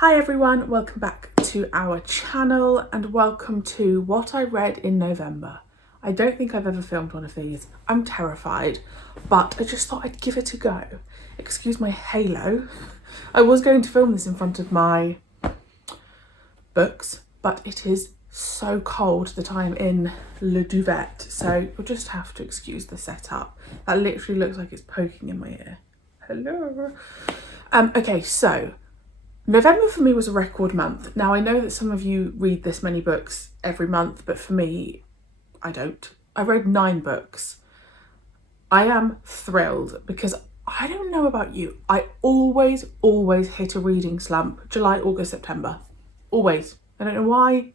Hi everyone, welcome back to our channel and welcome to what I read in November. I don't think I've ever filmed one of these. I'm terrified, but I just thought I'd give it a go. Excuse my halo. I was going to film this in front of my books, but it is so cold that I'm in Le Duvet, so you'll just have to excuse the setup. That literally looks like it's poking in my ear. Hello. Okay, so November for me was a record month. Now I know that some of you read this many books every month, but for me, I don't. I read 9 books. I am thrilled because I don't know about you. I always hit a reading slump. July, August, September. Always. I don't know why.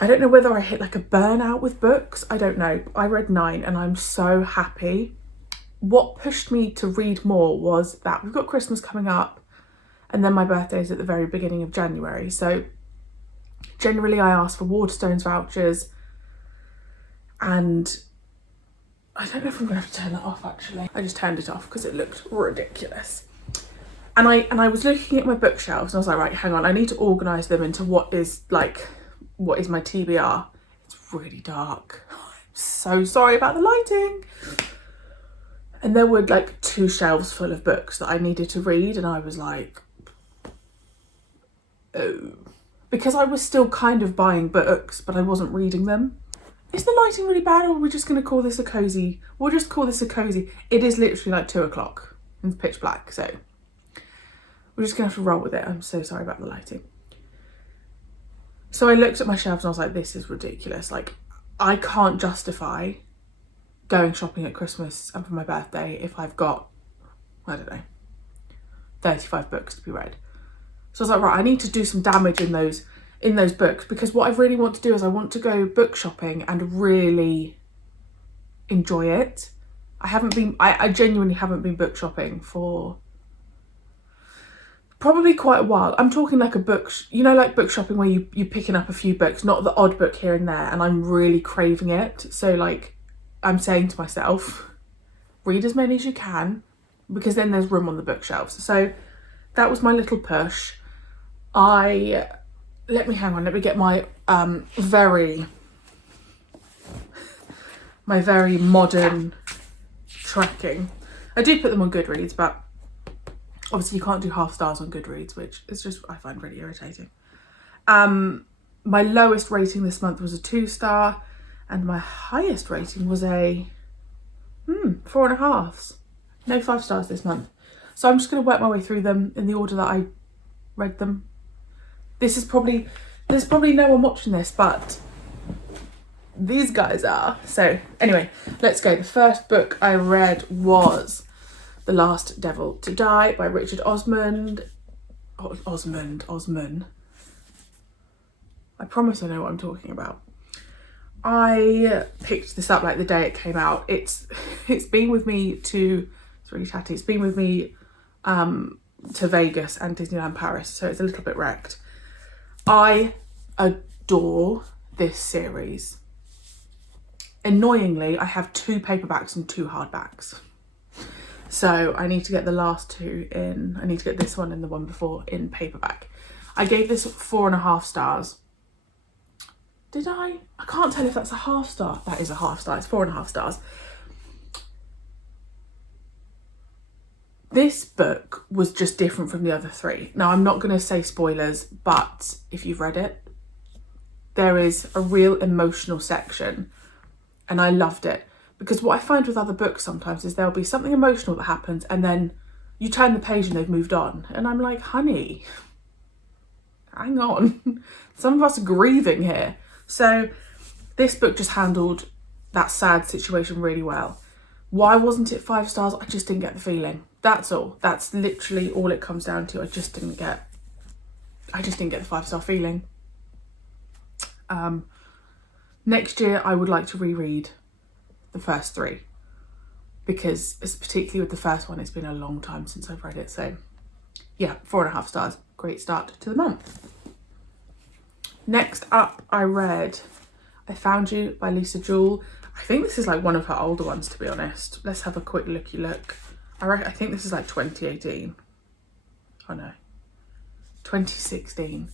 I don't know whether I hit like a burnout with books. I don't know. I read 9 and I'm so happy. What pushed me to read more was that we've got Christmas coming up. And then my birthday's at the very beginning of January. So generally I ask for Waterstones vouchers. And I don't know if I'm going to have to turn that off actually. I just turned it off because it looked ridiculous. And I was looking at my bookshelves and I was like, right, hang on. I need to organise them into what is my TBR. It's really dark. I'm so sorry about the lighting. And there were like 2 shelves full of books that I needed to read. And I was like, oh, because I was still kind of buying books, but I wasn't reading them. Is the lighting really bad, or are we just going to call this a cozy? We'll just call this a cozy. It is literally like 2 o'clock and it's pitch black, so we're just going to have to roll with it. I'm so sorry about the lighting. So I looked at my shelves and I was like, this is ridiculous. Like, I can't justify going shopping at Christmas and for my birthday if I've got, I don't know, 35 books to be read. So I was like, right, I need to do some damage in those books, because what I really want to do is I want to go book shopping and really enjoy it. I genuinely haven't been book shopping for probably quite a while. I'm talking like a book, like book shopping where you're picking up a few books, not the odd book here and there, and I'm really craving it. So like, I'm saying to myself, read as many as you can, because then there's room on the bookshelves. So that was my little push. Let me get my very modern tracking. I do put them on Goodreads, but obviously you can't do half stars on Goodreads, which is just, I find really irritating. My lowest rating this month was a 2-star, and my highest rating was a 4.5. No 5 stars this month. So I'm just going to work my way through them in the order that I read them. There's probably no one watching this, but these guys are. So anyway, let's go. The first book I read was The Last Devil to Die by Richard Osman. Osman. I promise I know what I'm talking about. I picked this up like the day it came out. It's been with me to, it's really chatty. It's been with me to Vegas and Disneyland Paris, so it's a little bit wrecked. I adore this series. Annoyingly, I have 2 paperbacks and 2 hardbacks. So I need to get the last 2 in. I need to get this one and the one before in paperback. I gave this 4.5 stars. Did I? I can't tell if that's a half star. That is a half star. It's 4.5 stars. This book was just different from the other 3. Now, I'm not going to say spoilers, but if you've read it, there is a real emotional section, and I loved it. Because what I find with other books sometimes is there'll be something emotional that happens, and then you turn the page and they've moved on. And I'm like, honey, hang on. Some of us are grieving here. So this book just handled that sad situation really well. Why wasn't it 5 stars? I just didn't get the feeling. That's all. That's literally all it comes down to. I just didn't get the 5-star feeling. Next year I would like to reread the first 3, because particularly with the first one, it's been a long time since I've read it. So yeah, 4.5 stars. Great start to the month. Next up, I read I Found You by Lisa Jewell. I think this is like one of her older ones, to be honest. Let's have a quick looky look. I think this is like 2018. Oh no. 2016.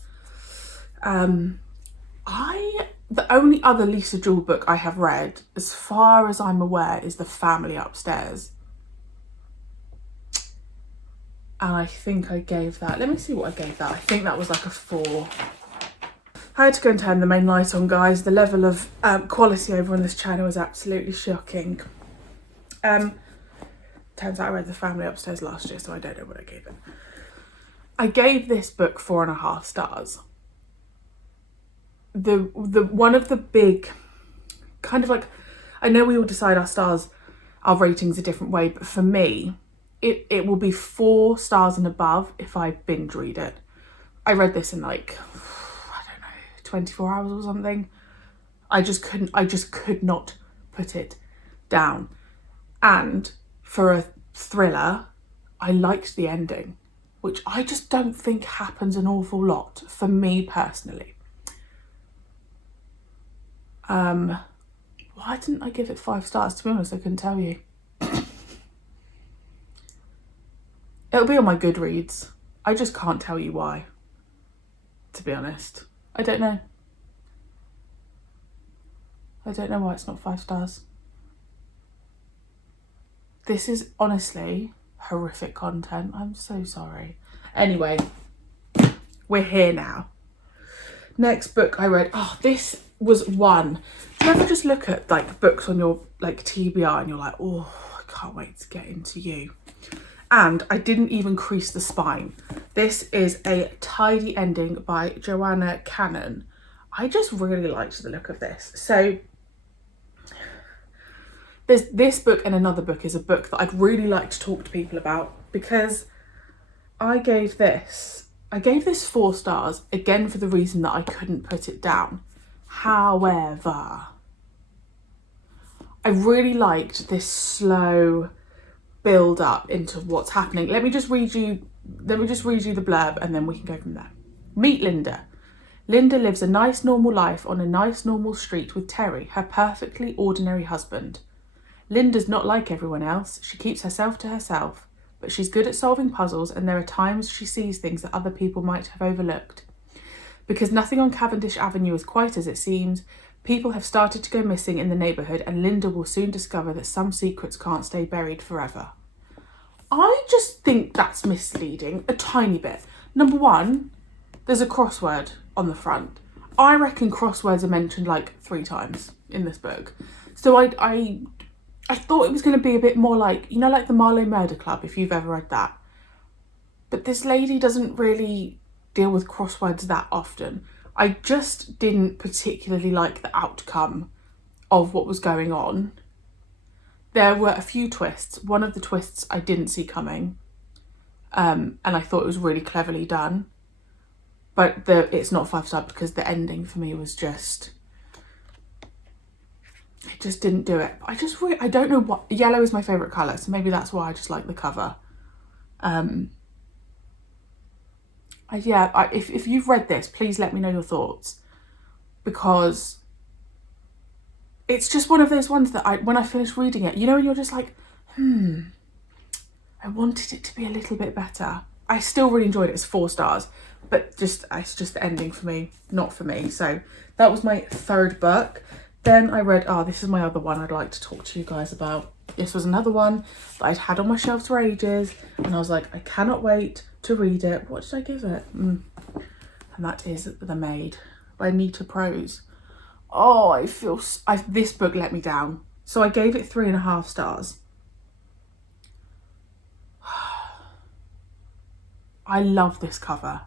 The only other Lisa Jewell book I have read, as far as I'm aware, is The Family Upstairs. And I think I gave that, let me see what I gave that. I think that was like a 4. I had to go and turn the main light on, guys. The level of quality over on this channel is absolutely shocking. Turns out I read The Family Upstairs last year, so I don't know what I gave it. I gave this book 4.5 stars. The one of the big kind of like, I know we all decide our ratings a different way, but for me it will be 4 stars and above if I binge read it. I read this in like, I don't know, 24 hours or something. I just could not put it down. And for a thriller, I liked the ending, which I just don't think happens an awful lot for me personally. Why didn't I give it 5 stars? To be honest, I couldn't tell you. It'll be on my Goodreads. I just can't tell you why, to be honest. I don't know. I don't know why it's not 5 stars. This is honestly horrific content. I'm so sorry. Anyway, we're here now. Next book I read, this was one. Do you ever just look at like books on your like TBR and you're like, oh, I can't wait to get into you. And I didn't even crease the spine. This is A Tidy Ending by Joanna Cannon. I just really liked the look of this. So there's this book, and another book is a book that I'd really like to talk to people about, because I gave this 4 stars, again for the reason that I couldn't put it down. However, I really liked this slow build up into what's happening. Let me just read you the blurb and then we can go from there. Meet Linda. Linda lives a nice normal life on a nice normal street with Terry, her perfectly ordinary husband. Linda's not like everyone else. She keeps herself to herself, but she's good at solving puzzles, and there are times she sees things that other people might have overlooked. Because nothing on Cavendish Avenue is quite as it seems, people have started to go missing in the neighbourhood, and Linda will soon discover that some secrets can't stay buried forever. I just think that's misleading a tiny bit. Number one, there's a crossword on the front. I reckon crosswords are mentioned like 3 times in this book. So I thought it was going to be a bit more like, you know, like the Marlowe Murder Club, if you've ever read that. But this lady doesn't really deal with crosswords that often. I just didn't particularly like the outcome of what was going on. There were a few twists. One of the twists I didn't see coming. And I thought it was really cleverly done. But it's not 5 stars because the ending for me was just... it just didn't do it. I don't know what... yellow is my favourite colour, so maybe that's why I just like the cover. If you've read this, please let me know your thoughts, because it's just one of those ones that when I finished reading it, you know, and you're just like, I wanted it to be a little bit better. I still really enjoyed it. It's 4 stars, but it's just the ending for me, not for me. So that was my 3rd book. Then I read, this is my other one I'd like to talk to you guys about. This was another one that I'd had on my shelves for ages, and I was like, I cannot wait to read it. What did I give it? And that is The Maid by Nita Prose. Oh, this book let me down. So I gave it 3.5 stars. I love this cover.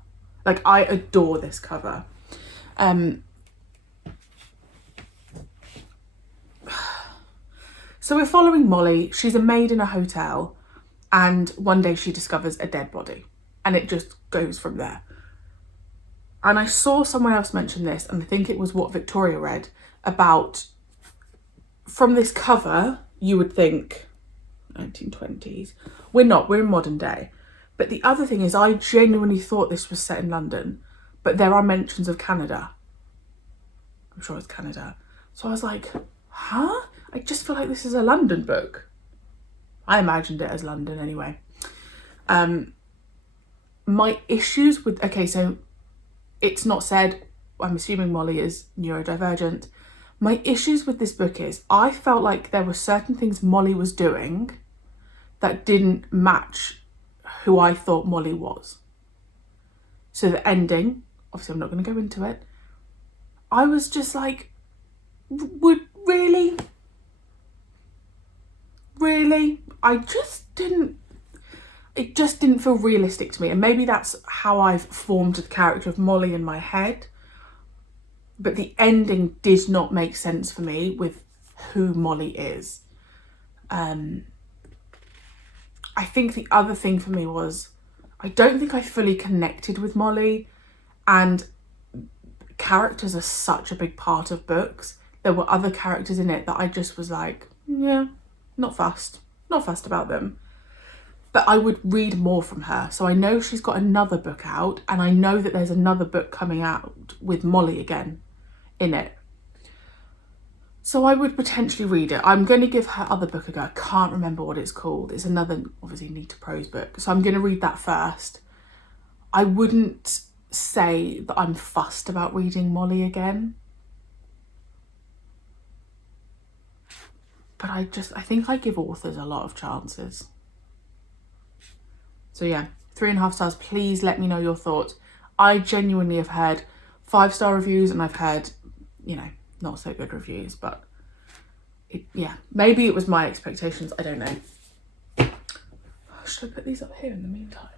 Like, I adore this cover. So we're following Molly. She's a maid in a hotel, and one day she discovers a dead body, and it just goes from there. And I saw someone else mention this, and I think it was what Victoria read about, from this cover, you would think 1920s. We're not, we're in modern day. But the other thing is, I genuinely thought this was set in London, but there are mentions of Canada. I'm sure it's Canada. So I was like, huh? I just feel like this is a London book. I imagined it as London anyway. my issues with, okay, so it's not said, I'm assuming Molly is neurodivergent. My issues with this book is I felt like there were certain things Molly was doing that didn't match who I thought Molly was. So the ending, obviously I'm not going to go into it, I was just like, would really? Really? It just didn't feel realistic to me. And maybe that's how I've formed the character of Molly in my head. But the ending did not make sense for me with who Molly is. I think the other thing for me was, I don't think I fully connected with Molly, and characters are such a big part of books. There were other characters in it that I just was like, yeah, not fussed about them. But I would read more from her. So I know she's got another book out, and I know that there's another book coming out with Molly again in it. So I would potentially read it. I'm going to give her other book a go. I can't remember what it's called. It's another, obviously, Nita prose book. So I'm going to read that first. I wouldn't say that I'm fussed about reading Molly again. But I think I give authors a lot of chances. So yeah, 3.5 stars. Please let me know your thoughts. I genuinely have heard 5-star reviews, and I've heard, not so good reviews, but maybe it was my expectations. I don't know. Should I put these up here in the meantime?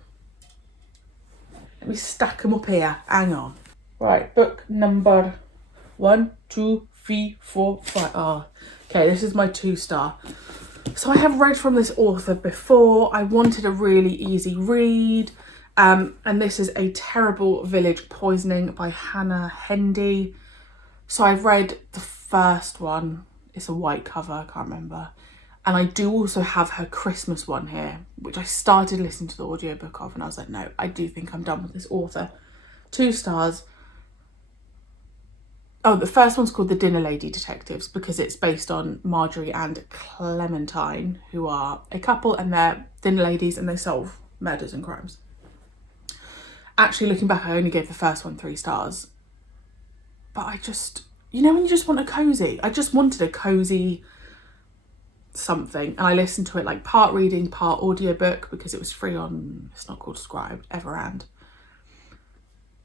Let me stack them up here. Hang on. Right, book number 1, 2, 3, 4, 5. Oh, okay, this is my 2-star. So I have read from this author before. I wanted a really easy read. And this is A Terrible Village Poisoning by Hannah Hendy. So I've read the first one. It's a white cover, I can't remember. And I do also have her Christmas one here, which I started listening to the audiobook of, and I was like, no, I do think I'm done with this author. 2 stars. Oh, the first one's called The Dinner Lady Detectives because it's based on Marjorie and Clementine, who are a couple and they're dinner ladies and they solve murders and crimes. Actually, looking back, I only gave the first one 3 stars. But I just, when you just want a cozy, I just wanted a cozy something. And I listened to it like part reading, part audiobook because it was free on, it's not called Scribd, Everand.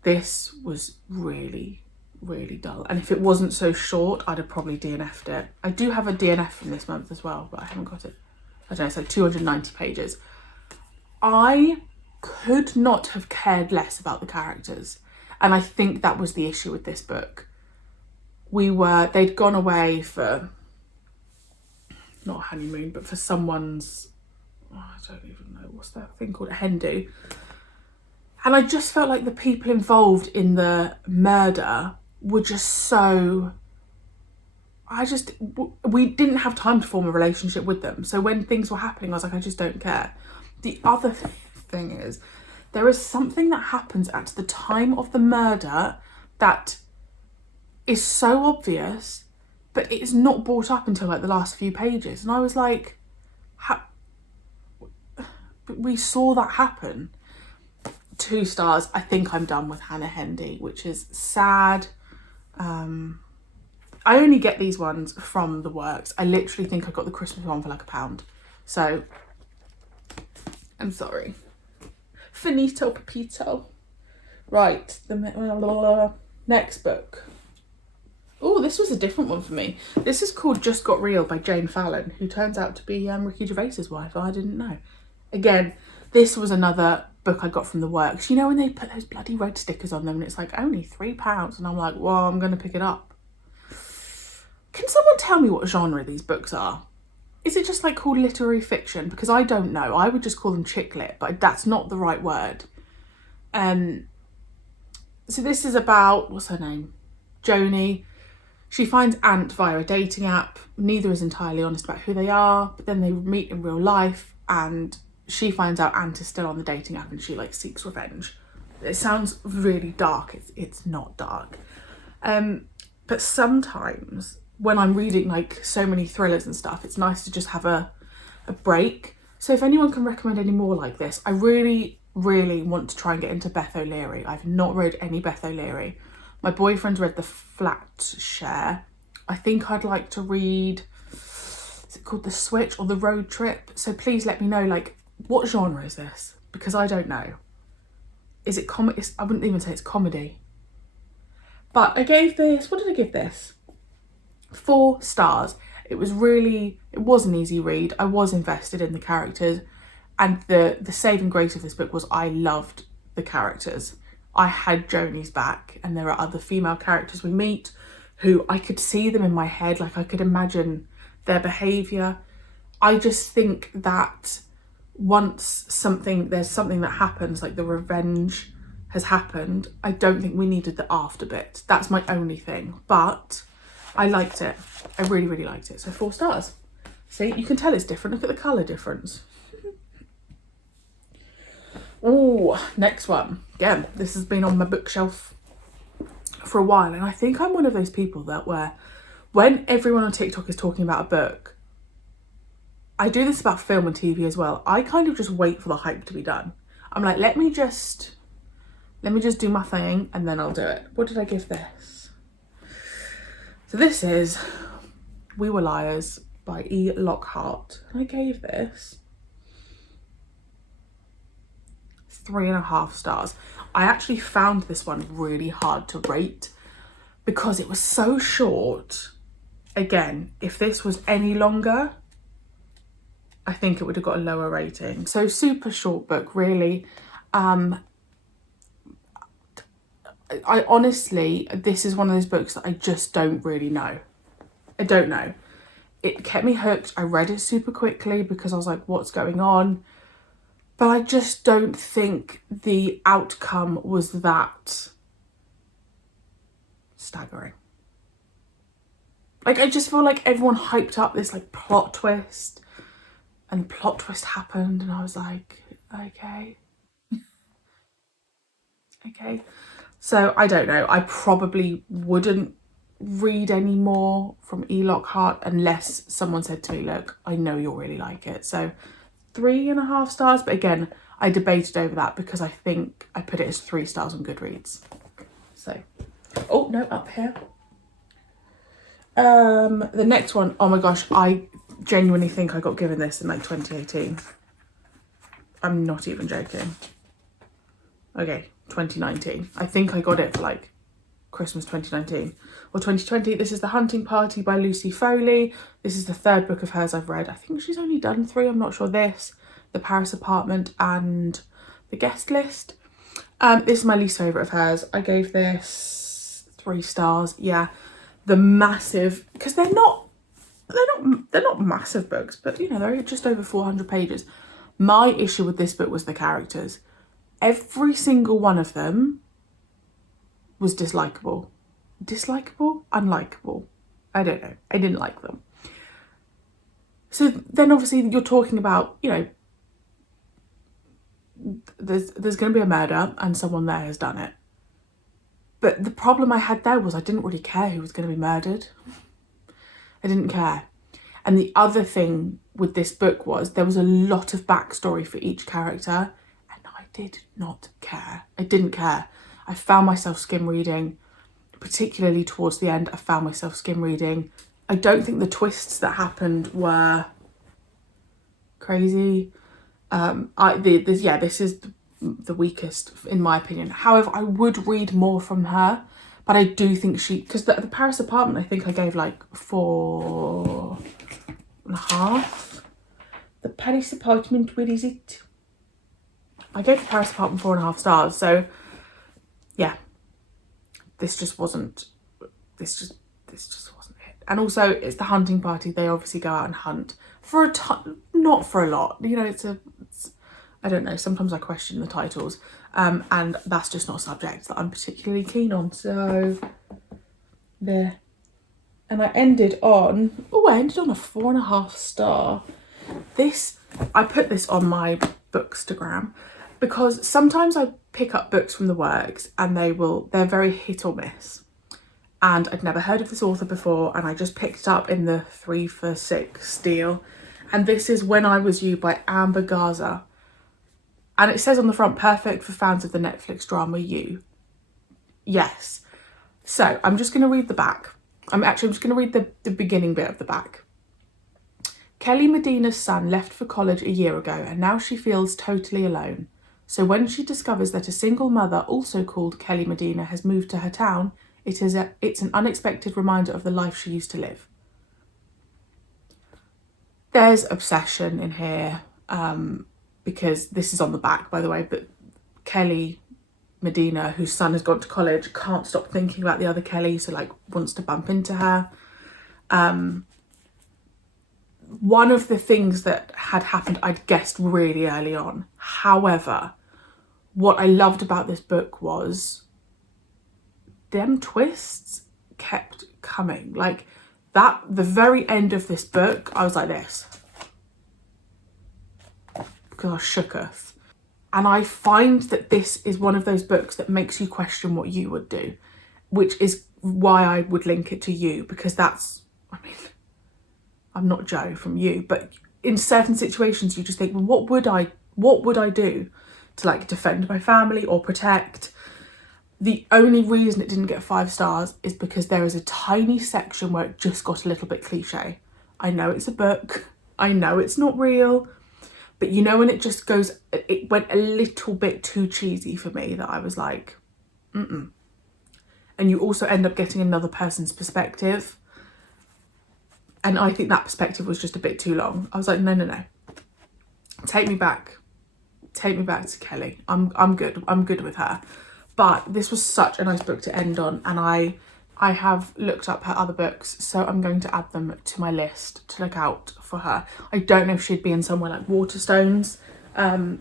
This was really, really dull. And if it wasn't so short, I'd have probably DNF'd it. I do have a DNF from this month as well, but I haven't got it. I don't know, it's like 290 pages. I could not have cared less about the characters. And I think that was the issue with this book. They'd gone away for, not a honeymoon, but for someone's, I don't even know, what's that thing called? A hen do. And I just felt like the people involved in the murder were just so, we didn't have time to form a relationship with them. So when things were happening, I was like, I just don't care. The other thing is, there is something that happens at the time of the murder that is so obvious, but it's not brought up until like the last few pages. And I was like, we saw that happen. 2 stars. I think I'm done with Hannah Hendy, which is sad. I only get these ones from the works. I literally think I got the Christmas one for like £1. So I'm sorry. Finito Pepito. Right, the next book. Oh, this was a different one for me. This is called Just Got Real by Jane Fallon, who turns out to be Ricky Gervais's wife. I didn't know. Again, this was another book I got from the works. You know when they put those bloody red stickers on them and it's like only £3, and I'm like, well, I'm going to pick it up. Can someone tell me what genre these books are? Is it just like called literary fiction? Because I don't know. I would just call them chick lit, but that's not the right word. So this is about, what's her name? Joni. She finds Ant via a dating app. Neither is entirely honest about who they are, but then they meet in real life and she finds out Ant is still on the dating app and she like seeks revenge. It sounds really dark. It's not dark. But sometimes when I'm reading like so many thrillers and stuff, it's nice to just have a break. So if anyone can recommend any more like this, I really really want to try and get into Beth O'Leary. I've not read any Beth O'Leary. My boyfriend's read The Flat Share. I think I'd like to read, is it called The Switch or The Road Trip? So please let me know, like, what genre is this? Because I don't know. Is it comedy? I wouldn't even say it's comedy. But I gave this, what did I give this? 4 stars. It was an easy read. I was invested in the characters. And the saving grace of this book was I loved the characters. I had Joni's back, and there are other female characters we meet who I could see them in my head, like I could imagine their behaviour. I just think that once there's something that happens, like the revenge has happened, I don't think we needed the after bit. That's my only thing. But I liked it. I really, really liked it. So 4 stars. See, you can tell it's different. Look at the colour difference. Oh, next one. Again, this has been on my bookshelf for a while, and I think I'm one of those people that where when everyone on TikTok is talking about a book, I do this about film and TV as well. I kind of just wait for the hype to be done. I'm like, let me just do my thing and then I'll do it. What did I give this? So this is We Were Liars by E. Lockhart. I gave this 3.5 stars. I actually found this one really hard to rate because it was so short. Again, if this was any longer, I think it would have got a lower rating. So super short book, really. I honestly, this is one of those books that I just don't really know. I don't know. It kept me hooked. I read it super quickly because I was like, what's going on? But I just don't think the outcome was that staggering. Like, I just feel like everyone hyped up this like plot twist, and the plot twist happened and I was like, okay. Okay. So I don't know. I probably wouldn't read any more from E. Lockhart unless someone said to me, look, I know you'll really like it. So 3.5 stars, but again, I debated over that because I think I put it as 3 stars on Goodreads. So, oh no, up here. The next one, oh my gosh, I genuinely think I got given this in like 2018. I'm not even joking. Okay, 2019. I think I got it for like Christmas 2019 or 2020. This is The Hunting Party by Lucy Foley. This is the 3rd book of hers I've read. I think she's only done 3, I'm not sure. This, The Paris Apartment, and The Guest List. This is my least favourite of hers. I gave this 3 stars. Yeah, the massive, because they're not massive books, but you know, they're just over 400 pages. My issue with this book was the characters. Every single one of them was dislikable. Dislikable? Unlikable. I don't know. I didn't like them. So then obviously you're talking about, you know, there's going to be a murder and someone there has done it. But the problem I had there was I didn't really care who was going to be murdered. I didn't care. And the other thing with this book was there was a lot of backstory for each character, and I did not care. I didn't care. I found myself skim reading, particularly towards the end. I found myself skim reading. I don't think the twists that happened were crazy. This is the weakest in my opinion. However, I would read more from her, but I do think because the Paris Apartment, I think I gave like 4.5. The Paris Apartment, where is it? I gave the Paris Apartment 4.5 stars. So yeah, this just wasn't it. And also it's The Hunting Party. They obviously go out and hunt for a ton, not for a lot. You know, I don't know, sometimes I question the titles, and that's just not a subject that I'm particularly keen on. So there. And I ended on a 4.5 star. I put this on my Bookstagram because sometimes I pick up books from the works and they're very hit or miss. And I'd never heard of this author before, and I just picked it up in the 3 for $6 deal. And this is When I Was You by Amber Garza. And it says on the front, perfect for fans of the Netflix drama You. Yes. So I'm just going to read the back. I'm just going to read the beginning bit of the back. Kelly Medina's son left for college a year ago and now she feels totally alone. So when she discovers that a single mother, also called Kelly Medina, has moved to her town, it's an unexpected reminder of the life she used to live. There's obsession in here, because this is on the back, by the way, but Kelly Medina, whose son has gone to college, can't stop thinking about the other Kelly, so like wants to bump into her. One of the things that had happened, I'd guessed really early on. However, what I loved about this book was them twists kept coming. Like that, the very end of this book, I was like this. Because I shooketh. And I find that this is one of those books that makes you question what you would do, which is why I would link it to You, because that's, I mean, I'm not Joe from You, but in certain situations you just think, well, what would I do to like defend my family or protect? The only reason it didn't get 5 stars is because there is a tiny section where it just got a little bit cliche. I know it's a book, I know it's not real, but you know when it just goes, it went a little bit too cheesy for me, that I was like, And you also end up getting another person's perspective. And I think that perspective was just a bit too long. I was like, no. Take me back to Kelly. I'm good with her. But this was such a nice book to end on, and I have looked up her other books, so I'm going to add them to my list to look out for her. I don't know if she'd be in somewhere like Waterstones.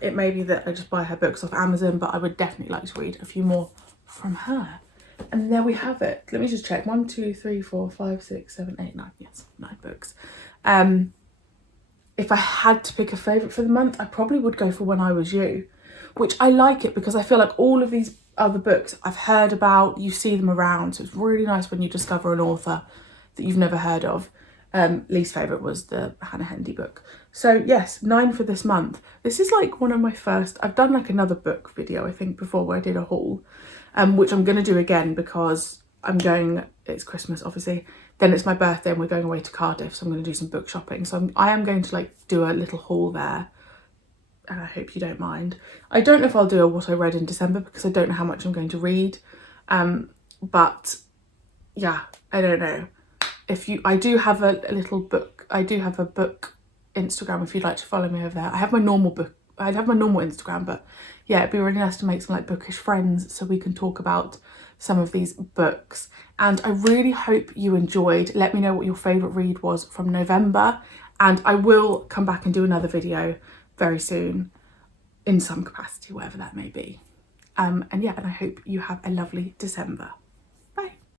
It may be that I just buy her books off Amazon, but I would definitely like to read a few more from her. And there we have it. Let me just check. 1, 2, 3, 4, 5, 6, 7, 8, 9. Yes, 9 books. If I had to pick a favourite for the month, I probably would go for When I Was You, which I like it because I feel like all of these other books I've heard about, you see them around. So it's really nice when you discover an author that you've never heard of. Least favourite was the Hannah Hendy book. So yes, 9 for this month. This is like one of my first, I've done like another book video I think before where I did a haul, which I'm going to do again because I'm going, it's Christmas obviously, then it's my birthday and we're going away to Cardiff, so I'm going to do some book shopping. So I am going to like do a little haul there, and I hope you don't mind. I don't know if I'll do a what I read in December because I don't know how much I'm going to read, but yeah, I don't know. I do have a little book, I do have a book Instagram if you'd like to follow me over there. I have my normal Instagram, but yeah, it'd be really nice to make some like bookish friends so we can talk about some of these books. And I really hope you enjoyed. Let me know what your favourite read was from November, and I will come back and do another video very soon in some capacity, whatever that may be. And yeah, and I hope you have a lovely December.